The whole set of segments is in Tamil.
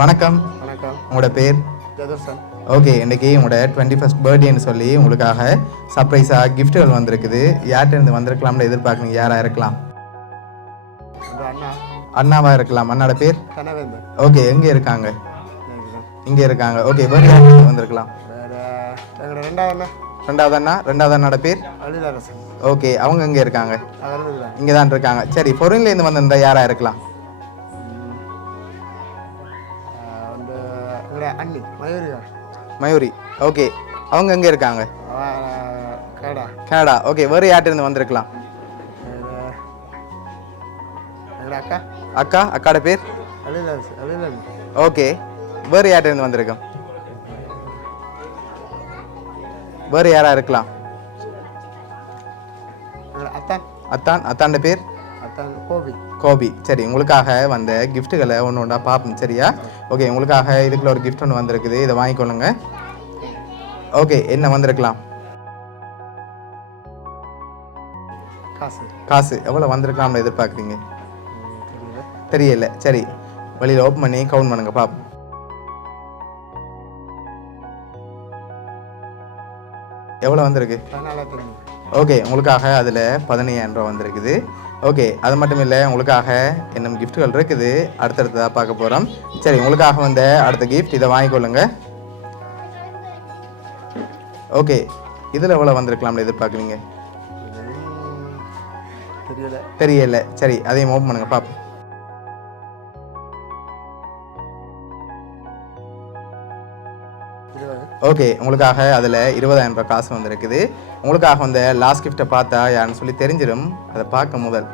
வணக்கம். வணக்கம். உங்களோட பேர்? ஜதர்சன். ஓகே, இன்றைக்கி உங்களோட 21st பர்த்டேன்னு சொல்லி உங்களுக்காக சர்ப்ரைஸாக கிஃப்ட்டுகள் வந்திருக்குது. யார்கிட்ட வந்திருக்கலாம்னு எதிர்பார்க்குறீங்க? யாராக இருக்கலாம்? அண்ணா. அண்ணாவாக இருக்கலாம். அண்ணாவோட பேர்? கனவேந்தன். ஓகே, எங்கே இருக்காங்க? இங்கே இருக்காங்க. ஓகே, வேறு யார்கிட்ட வந்திருக்கலாம்? ரெண்டாவது அண்ணா. ரெண்டாவது அண்ணாவோட பேர்? அழிலரசன். ஓகே, அவங்க எங்கே இருக்காங்க? இங்கே தான் இருக்காங்க. சரி, ஃபொரின்லேருந்து வந்திருந்தா யாராக இருக்கலாம்? மயூரி. ஓகே, அவங்க எங்கே இருக்காங்க? கனடா. ஓகே, வேறு யார்கிட்ட வந்திருக்கலாம்? அக்கா. அக்காவோட பேர்? ஓகே, வேறு யார்கிட்ட வந்திருக்கோம்? வேறு யாரா இருக்கலாம்? அத்தாண்ட பேர்? கோபி. சரி, உங்களுக்காக வந்த கிஃப்ட்டுகளை ஒன்று ஒன்றா பார்ப்போம். சரியா? ஓகே, உங்களுக்காக இதுக்குள்ள ஒரு கிஃப்ட் ஒன்று வந்திருக்குது. இதை வாங்கிக்கொள்ளுங்க. ஓகே, என்ன வந்திருக்கலாம்? காசு. எவ்வளோ வந்திருக்கலாம்னு எதிர்பார்க்குறீங்க? தெரியல. சரி, வெளியில் ஓப்பன் பண்ணி கவுண்ட் பண்ணுங்க பார்ப்போம். எவ்வளோ வந்திருக்கு? ஓகே, உங்களுக்காக அதில் 15,000 ரூபா வந்திருக்குது. ஓகே, அது மட்டும் இல்லை, உங்களுக்காக இன்னும் கிஃப்ட்டுகள் இருக்குது. அடுத்தடுத்ததாக பார்க்க போகிறோம். சரி, உங்களுக்காக வந்த அடுத்த கிஃப்ட் இதை வாங்கிக்கொள்ளுங்க. ஓகே, இதில் எவ்வளோ வந்திருக்கலாம்னு எதிர்பார்க்குறீங்க? தெரியல. சரி, அதையும் ஓப்பன் பண்ணுங்க பார்ப்போம். ஓகே, உங்களுக்காக அதில் 20,000 ரூபாய் காசு வந்திருக்குது. உங்களுக்காக வந்த லாஸ்ட் கிஃப்ட்டை பார்த்தா யாருன்னு சொல்லி தெரிஞ்சிடும். அதை பார்க்க முதல்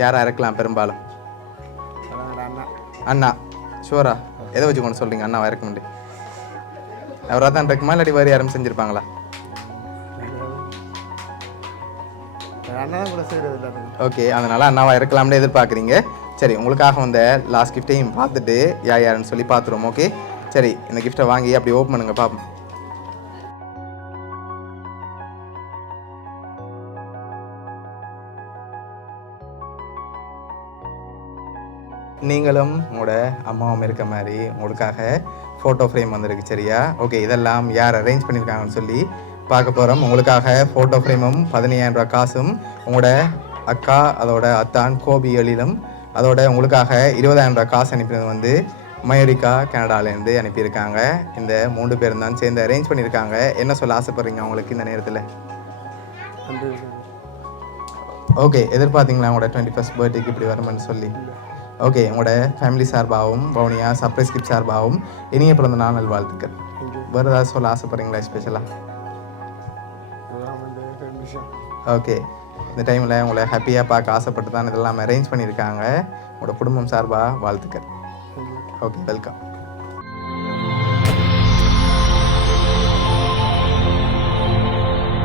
யாராக இருக்கலாம்? பெரும்பாலும் அண்ணா. ஷூரா? எதை வச்சு கொண்டு சொல்கிறீங்க? அண்ணாவா இருக்க முடியும்? அவராக தான் இருக்குமா, இல்லாட்டி வேறு யாரும் செஞ்சுருப்பாங்களா? ஓகே, அதனால் அண்ணாவா இருக்கலாம்னு எதிர்பார்க்குறீங்க. சரி, உங்களுக்காக வந்த லாஸ்ட் கிஃப்ட்டையும் பார்த்துட்டு யாருன்னு சொல்லி பார்த்துருவோம். ஓகே, சரி, இந்த கிஃப்ட்டை வாங்கி அப்படி ஓப்பன் பண்ணுங்க பார்ப்போம். நீங்களும் உங்களோட அம்மாவும் இருக்க மாதிரி உங்களுக்காக ஃபோட்டோ ஃப்ரேம் வந்திருக்கு. சரியா? ஓகே, இதெல்லாம் யார் அரேஞ்ச் பண்ணியிருக்காங்கன்னு சொல்லி பார்க்க போகிறோம். உங்களுக்காக ஃபோட்டோ ஃப்ரேமும் 15,000 ரூபா காசும் உங்களோட அக்கா, அதோட அத்தான் கோபி எழிலும், அதோட உங்களுக்காக 20,000 ரூபா காசு அனுப்பினது வந்து மயூரிக்கா கனடாலேருந்து அனுப்பியிருக்காங்க. இந்த 3 பேரும் தான் சேர்ந்து அரேஞ்ச் பண்ணியிருக்காங்க. என்ன சொல்ல ஆசைப்படுறீங்க அவங்களுக்கு இந்த நேரத்தில்? ஓகே, எதிர்பார்த்தீங்களா உங்களோட 21st பர்த்டேக்கு இப்படி வருமானு சொல்லி? ஓகே, உங்களோட ஃபேமிலி சார்பாகவும் வவுனியா சர்ப்ரைஸ் கிஃப்ட் சார்பாகவும் இனிய பிறந்த நாள் நல்வாழ்த்துக்கள். வேறு ஏதாவது சொல்ல ஆசைப்படுறீங்களா ஸ்பெஷலாக? ஓகே, இந்த டைமில் உங்களை ஹாப்பியாக பார்க்க ஆசைப்பட்டு தான் இதெல்லாம் அரேஞ்ச் பண்ணியிருக்காங்க. உங்களோட குடும்பம் சார்பாக வாழ்த்துக்கள். Okay, welcome.